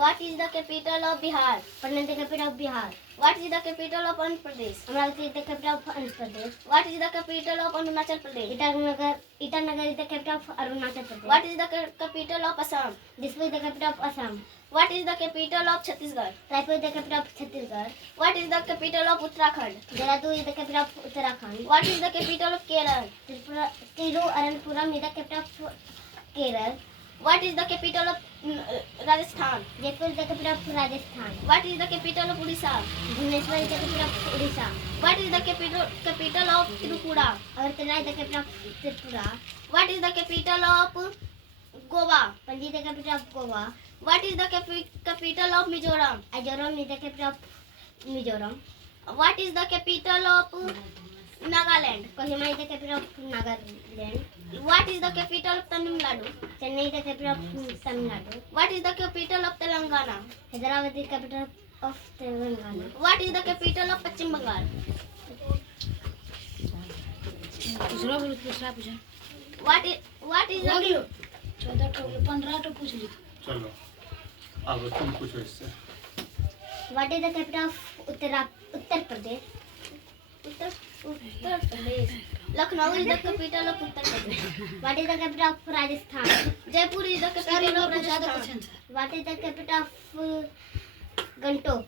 What is the capital of Bihar? Patna is the capital of Bihar. What is the capital of Andhra Pradesh? Amravati is the capital of Andhra Pradesh. What is the capital of Arunachal Pradesh? Itanagar is the capital of Arunachal Pradesh. What is the capital of Assam? Dispur is the capital of Assam. What is the capital of Chhattisgarh? Raipur is the capital of Chhattisgarh. What is the capital of Uttarakhand? Dehradun is the capital of Uttarakhand. What is the capital of Kerala? Tiruvananthapuram is the capital of Kerala. What is the capital of Rajasthan? Jaipur is the capital of Rajasthan. What is the capital of Odisha? Bhubaneswar is the capital of Odisha. What is the capital of Tripura? Agartala is the capital of Tripura. What is the capital of Goa? Panji is the capital of Goa. What is the capital of Mizoram? Mizoram is the capital of Mizoram. What is the capital of Nagaland? Kohima is the capital of Nagaland. What is the capital of Tamil Nadu? Chennai is the capital of Tamil Nadu. What is the capital of Telangana? Hyderabad is the capital of Telangana. What is the capital of Pachim Bengal? What is the 15 पूछ ली। चलो अब तुम पूछो इससे। What is the capital of Uttar Pradesh? Uttar Pradesh. Lucknow is the capital of Uttar Pradesh. What is the capital of Rajasthan? Jaipur is the capital of Rajasthan. What is the capital of Gangtok?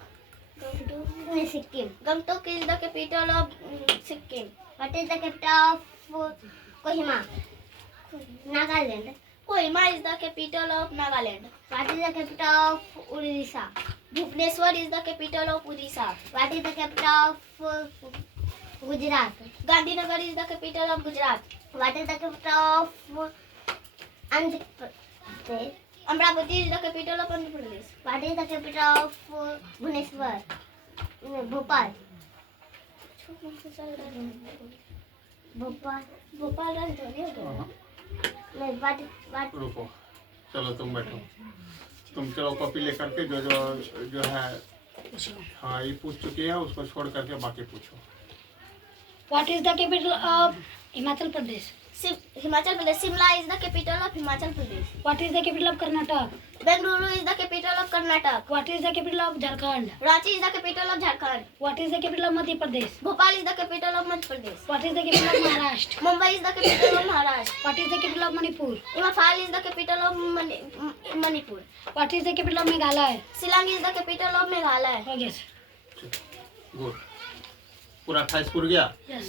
Sikkim. Gangtok is the capital of Sikkim. What is the capital of Kohima? Nagaland. Kohima is the capital of Nagaland. What is the capital of Odisha? Bhubaneswar is the capital of Odisha. What is the capital of Gujarat? Gandhinagar is the capital of Gujarat. What is the capital of Andhra Pradesh? Amravati is the capital of Andhra Pradesh. What is the capital of Bhubaneswar? Bhopal. Bhopal. Bhopal राजधानी है। What? रुको, चलो तुम बैठो। तुम चलो copy लेकर के जो है हाँ ये पूछ चुकी है उसको छोड़ करके बाकी पूछो। What is the capital of Himachal Pradesh? Himachal Pradesh. Simla is the capital of Himachal Pradesh. What is the capital of Karnataka? Bengaluru is the capital of Karnataka. What is the capital of Jharkhand? Ranchi is the capital of Jharkhand. What is the capital of Madhya Pradesh? Bhopal is the capital of Madhya Pradesh. What is the capital of Maharashtra? Mumbai is the capital of Maharashtra. What is the capital of Manipur? Imphal is the capital of Manipur. What is the capital of Meghalaya? Shillong is the capital of Meghalaya. Oh yes. Good. पूरा 28 पूरा गया। Yes.